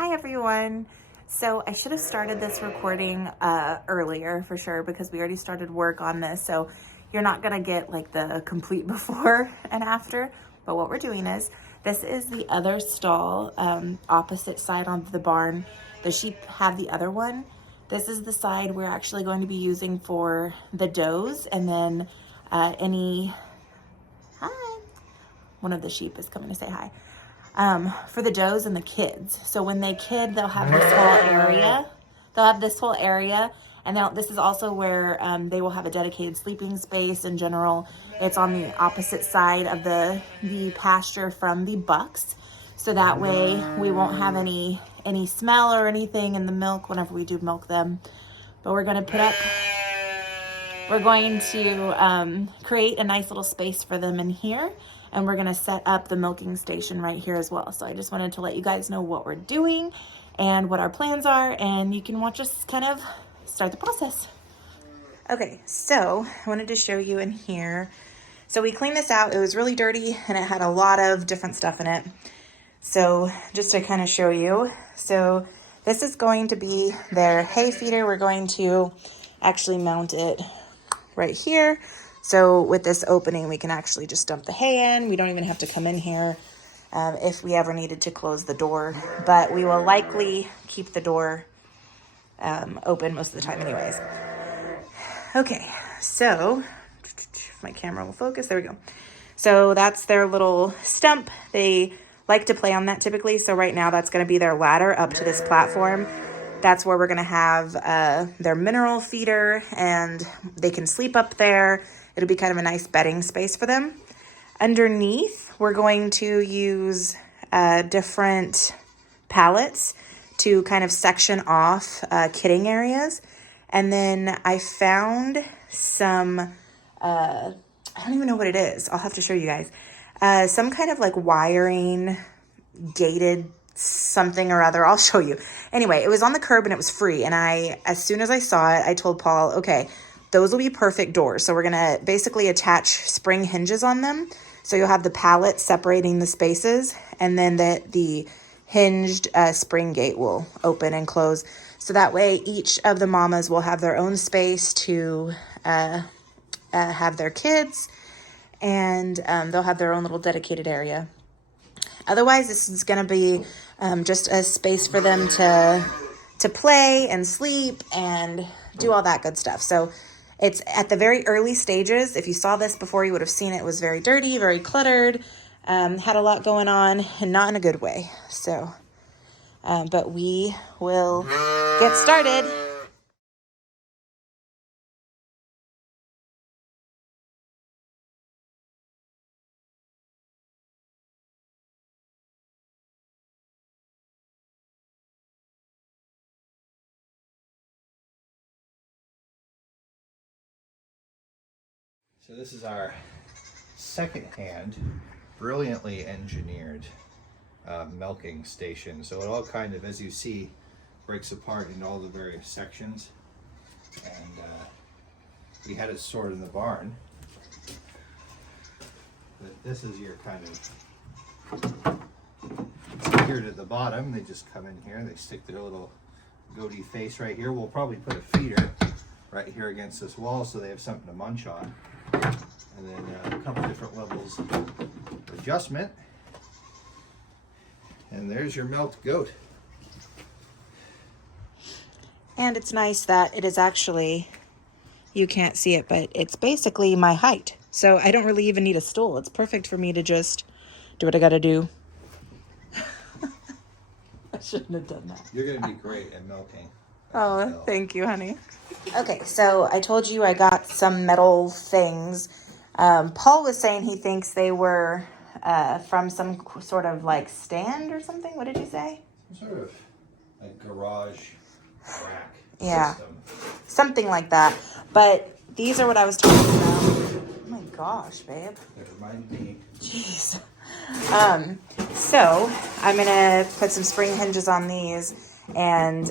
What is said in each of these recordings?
Hi everyone. So I should have started this recording earlier for sure because we already started work on this. So you're not gonna get like the complete before and after. But what we're doing is, this is the other stall, opposite side of the barn. The sheep have the other one. This is the side we're actually going to be using for the does, and then hi, one of the sheep is coming to say hi. For the does and the kids. So when they kid, they'll have this whole area. And this is also where they will have a dedicated sleeping space in general. It's on the opposite side of the pasture from the bucks. So that way we won't have any smell or anything in the milk whenever we do milk them. But we're going to create a nice little space for them in here. And we're gonna set up the milking station right here as well. So I just wanted to let you guys know what we're doing and what our plans are, and you can watch us kind of start the process. Okay, so I wanted to show you in here. So we cleaned this out. It was really dirty and it had a lot of different stuff in it. So just to kind of show you. So this is going to be their hay feeder. We're going to actually mount it right here. So with this opening, we can actually just dump the hay in. We don't even have to come in here if we ever needed to close the door, but we will likely keep the door open most of the time anyways. Okay, so if my camera will focus, there we go. So that's their little stump. They like to play on that typically. So right now that's gonna be their ladder up to this platform. That's where we're gonna have their mineral feeder, and they can sleep up there. It'll be kind of a nice bedding space for them. Underneath, we're going to use different pallets to kind of section off kidding areas. And then I found some, I don't even know what it is. I'll have to show you guys. Some kind of like wiring, gated something or other. I'll show you. Anyway, it was on the curb and it was free. And as soon as I saw it, I told Paul, okay, those will be perfect doors. So we're going to basically attach spring hinges on them. So you'll have the pallet separating the spaces, and then the hinged spring gate will open and close. So that way each of the mamas will have their own space to have their kids, and they'll have their own little dedicated area. Otherwise, this is going to be just a space for them to play and sleep and do all that good stuff. So it's at the very early stages. If you saw this before, you would have seen it was very dirty, very cluttered, had a lot going on, and not in a good way. So, but we will get started. So this is our second-hand, brilliantly engineered milking station. So it all kind of, as you see, breaks apart into all the various sections. And we had it stored in the barn. But this is your kind of secured at the bottom. They just come in here, they stick their little goatee face right here. We'll probably put a feeder right here against this wall so they have something to munch on. And then a couple different levels of adjustment. And there's your milked goat. And it's nice that it is actually, you can't see it, but it's basically my height. So I don't really even need a stool. It's perfect for me to just do what I gotta do. I shouldn't have done that. You're gonna be great at milking. Oh, thank you, honey. Okay, so I told you I got some metal things. Paul was saying he thinks they were from some sort of like stand or something. What did you say? Some sort of like garage rack system. Something like that. But these are what I was talking about. Oh my gosh, babe. That reminds me. Jeez. So I'm gonna put some spring hinges on these, and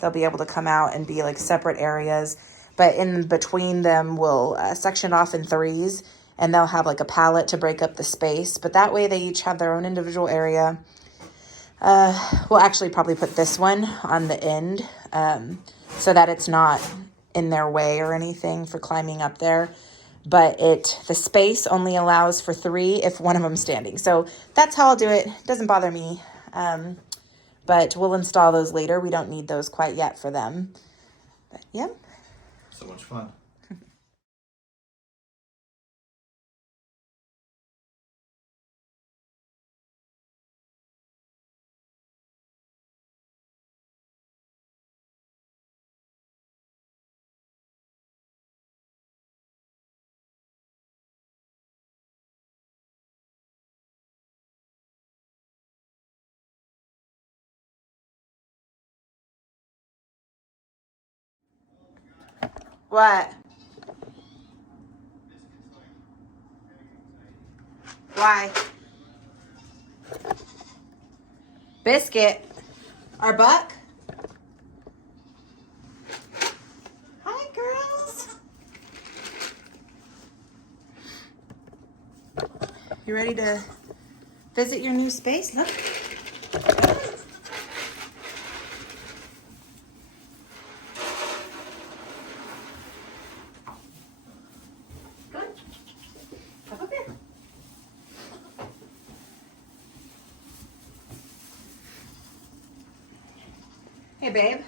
they'll be able to come out and be like separate areas. But in between them, we'll section off in threes, and they'll have like a pallet to break up the space. But that way they each have their own individual area. We'll actually probably put this one on the end so that it's not in their way or anything for climbing up there. But the space only allows for 3 if one of them's standing. So that's how I'll do it. Doesn't bother me. But we'll install those later. We don't need those quite yet for them. But yeah. So much fun. What? Why? Biscuit. Our buck? Hi, girls. You ready to visit your new space? Look. Come on. Up there. Hey, babe.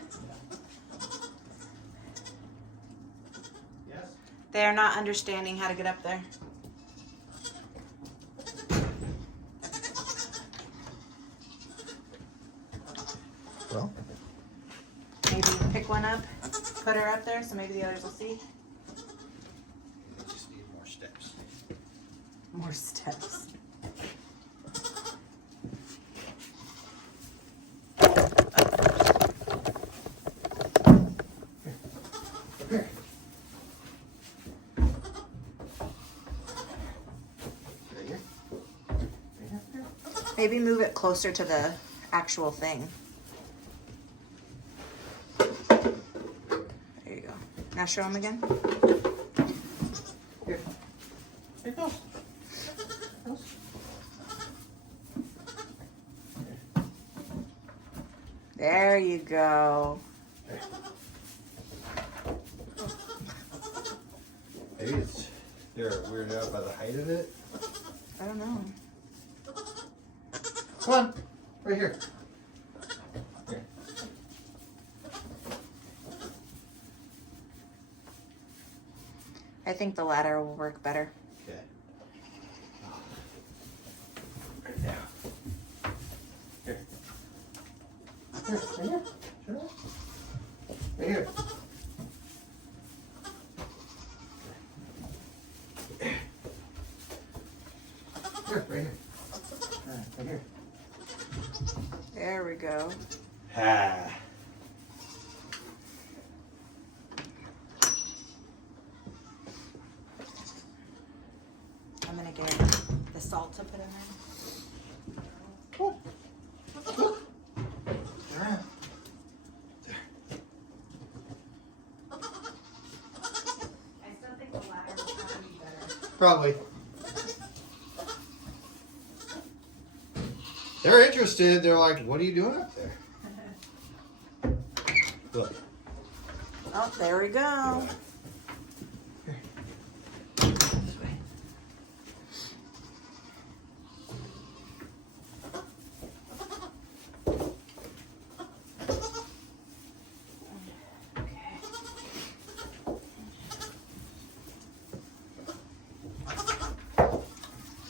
Yes? They're not understanding how to get up there. Well, Maybe pick one up, put her up there so maybe the others will see. we just need more steps. More steps. Here. Right here. Right here. Maybe move it closer to the actual thing. There you go. Now show them again. Here. Here it goes. There you go. Maybe they're weirded out by the height of it. I don't know. Come on, right here. Here. I think the ladder will work better. Okay. Right now. Here. Here, right here. Sure. Right here. Here, right here. Right here. There we go. Ah. I'm gonna get the salt to put in there. Cool. Cool. There. I still think the ladder will probably be better. Probably. They're interested. They're like, what are you doing up there? Look. Oh, there we go. Here. This way.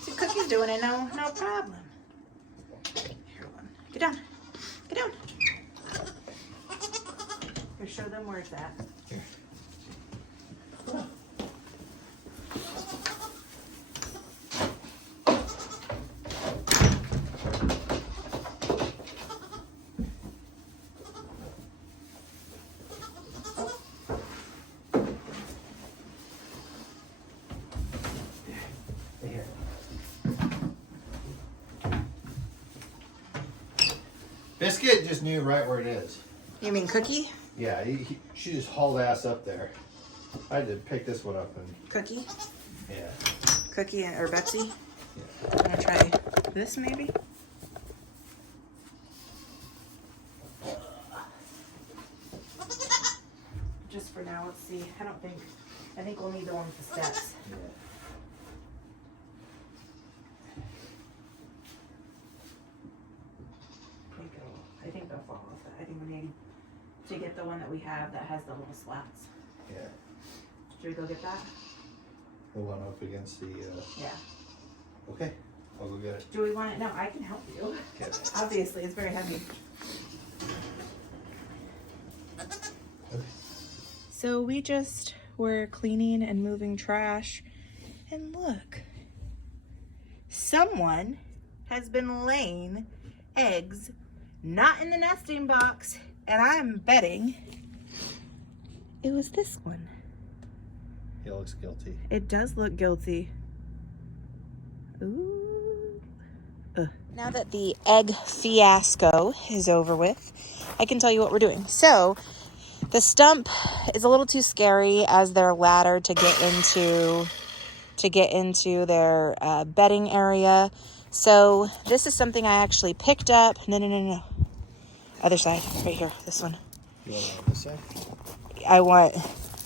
See, Cookie's doing it, no problem. Here, one. Get down. Get down. Here, show them where it's at. Here. Here. Biscuit just knew right where it is. You mean Cookie? Yeah, she just hauled ass up there. I had to pick this one up and Cookie? yeah. Cookie or Betsy? Yeah. I'm gonna try this maybe. let's see. I think we'll need the one with the steps. Yeah. I think they'll fall off that. I think we need to get the one that we have that has the little slats. Yeah. Should we go get that? The one up against the, Yeah. okay, I'll go get it. Do we want it? No, I can help you. Okay. Obviously, it's very heavy. Okay. So we just were cleaning and moving trash, and look, someone has been laying eggs not in the nesting box, and I'm betting it was this one. He looks guilty. It does look guilty. Ooh. Now that the egg fiasco is over with, I can tell you what we're doing. So the stump is a little too scary as their ladder to get into their bedding area. So this is something I actually picked up. No. Other side, right here, this one. You want it on this side?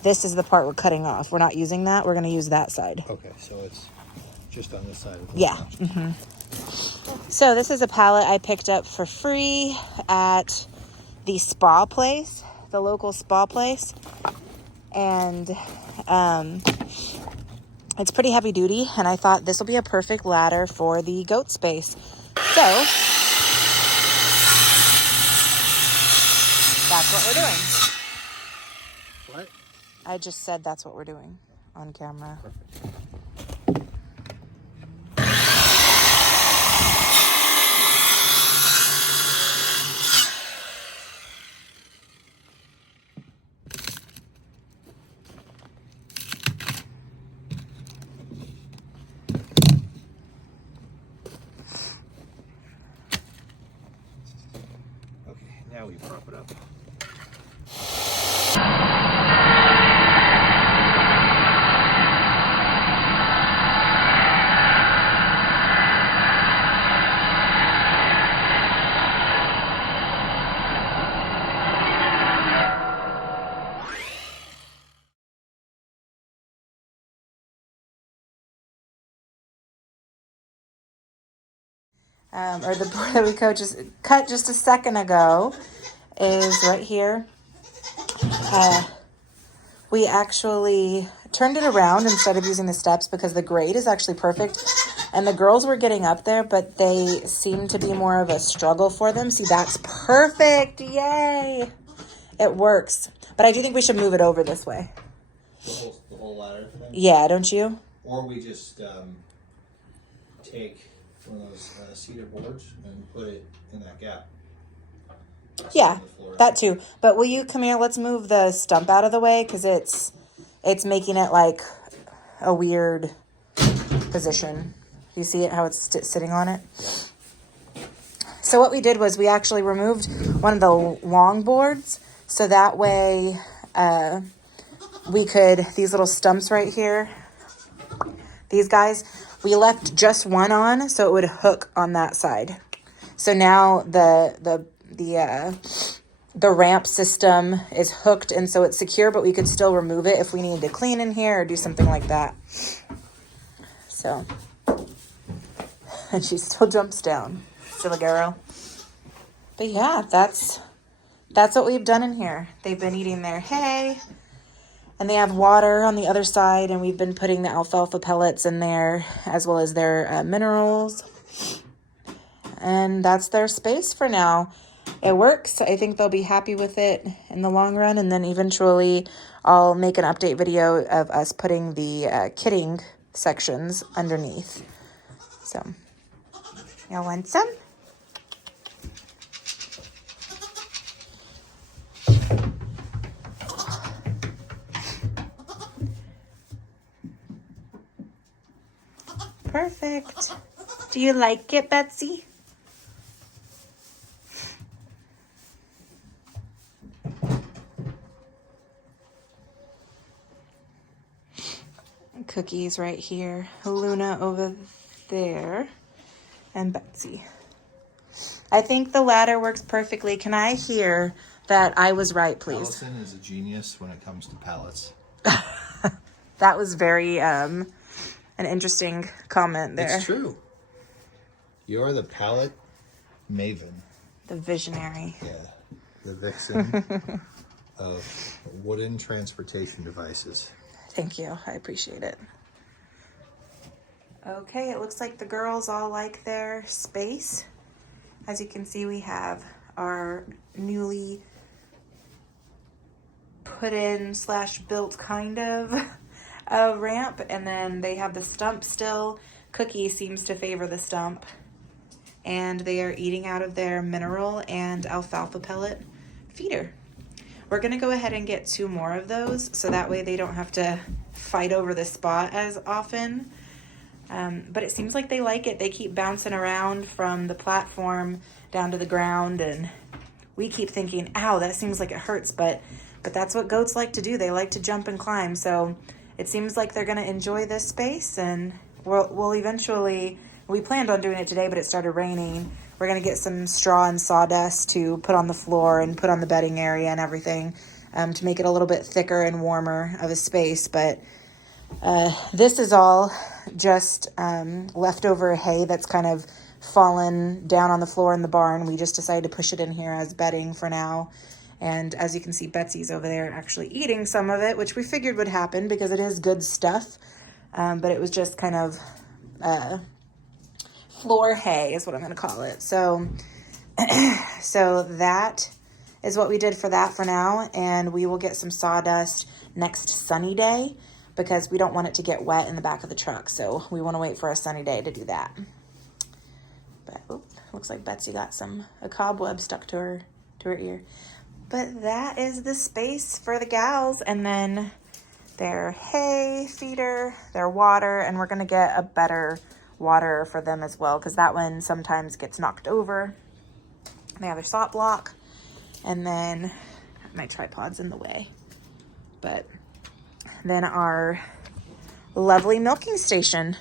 This is the part we're cutting off. We're not using that. We're going to use that side. Okay, so it's just on this side of the Yeah. Mm-hmm. So this is a pallet I picked up for free at the spa place, the local spa place. And it's pretty heavy duty. And I thought this will be a perfect ladder for the goat space. So that's what we're doing. What? I just said that's what we're doing on camera. Perfect. Okay, now we prop it up. Or the board that we cut just a second ago is right here. We actually turned it around instead of using the steps because the grade is actually perfect. And the girls were getting up there, but they seemed to be more of a struggle for them. See, that's perfect. Yay. It works. But I do think we should move it over this way. The whole ladder thing? Yeah, don't you? Or we just take one of those cedar boards and put it in that gap. Yeah, that too. But will you come here? Let's move the stump out of the way because it's making it like a weird position. You see it, how it's sitting on it? So what we did was we actually removed one of the long boards so that way we could, these little stumps right here, these guys, we left just one on so it would hook on that side. So now the ramp system is hooked and so it's secure, but we could still remove it if we needed to clean in here or do something like that. So, and she still jumps down, silly girl. But yeah, that's what we've done in here. They've been eating their hay and they have water on the other side, and we've been putting the alfalfa pellets in there as well as their minerals. And that's their space for now. It works. I think they'll be happy with it in the long run. And then eventually I'll make an update video of us putting the kitting sections underneath. So, y'all want some? Perfect. Do you like it, Betsy? Cookies right here. Luna over there. And Betsy. I think the ladder works perfectly. Can I hear that I was right, please? Allison is a genius when it comes to pallets. That was very an interesting comment there. It's true. You're the pallet maven. The visionary. Yeah. The vixen of wooden transportation devices. Thank you. I appreciate it. Okay, it looks like the girls all like their space. As you can see, we have our newly put in / built kind of a ramp, and then they have the stump still. Cookie seems to favor the stump, and they are eating out of their mineral and alfalfa pellet feeder. We're gonna go ahead and get 2 more of those so that way they don't have to fight over the spot as often. But it seems like they like it. They keep bouncing around from the platform down to the ground, and we keep thinking, ow, that seems like it hurts, but that's what goats like to do. They like to jump and climb. So it seems like they're gonna enjoy this space, and we'll eventually, we planned on doing it today, but it started raining. We're gonna get some straw and sawdust to put on the floor and put on the bedding area and everything, to make it a little bit thicker and warmer of a space. But this is all just leftover hay that's kind of fallen down on the floor in the barn. We just decided to push it in here as bedding for now. And as you can see, Betsy's over there actually eating some of it, which we figured would happen because it is good stuff. But it was just kind of floor hay is what I'm going to call it. So, so that is what we did for that for now. And we will get some sawdust next sunny day, because we don't want it to get wet in the back of the truck. So we want to wait for a sunny day to do that. But looks like Betsy got a cobweb stuck to her ear. But that is the space for the gals. And then their hay feeder, their water, and we're going to get a better water for them as well, because that one sometimes gets knocked over. They have their salt block, and then my tripod's in the way. But then our lovely milking station.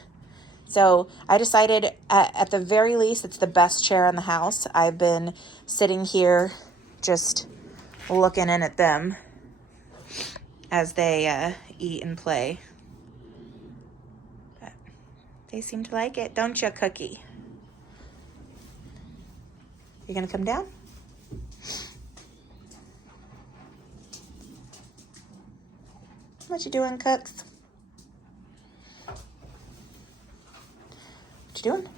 So I decided at the very least, it's the best chair in the house. I've been sitting here just looking in at them as they eat and play. But they seem to like it, don't you, Cookie? You gonna come down? What you doing, Cooks? What you doing?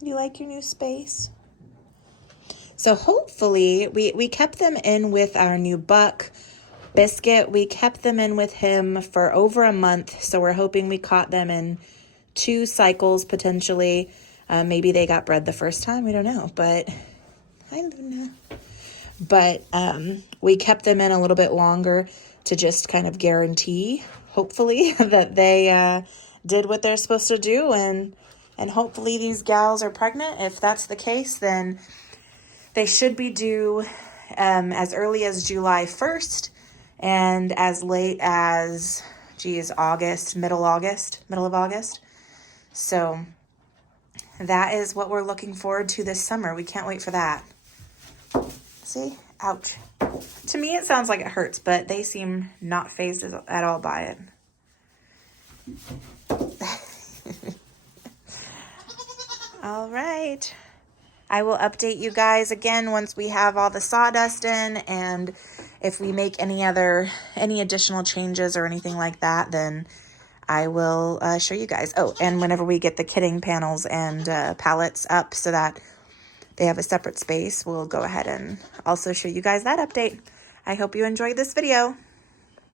You like your new space? So hopefully, we kept them in with our new buck, Biscuit. We kept them in with him for over a month, so we're hoping we caught them in 2 cycles potentially. Maybe they got bred the first time. We don't know, but I don't know. But we kept them in a little bit longer to just kind of guarantee, hopefully, that they did what they're supposed to do, and hopefully these gals are pregnant. If that's the case, then they should be due as early as July 1st and as late as, August, middle of August. So that is what we're looking forward to this summer. We can't wait for that. See? Ouch. To me, it sounds like it hurts, but they seem not fazed at all by it. All right. I will update you guys again once we have all the sawdust in, and if we make any additional changes or anything like that, then I will show you guys. Oh, and whenever we get the kitting panels and pallets up so that they have a separate space, we'll go ahead and also show you guys that update. I hope you enjoyed this video.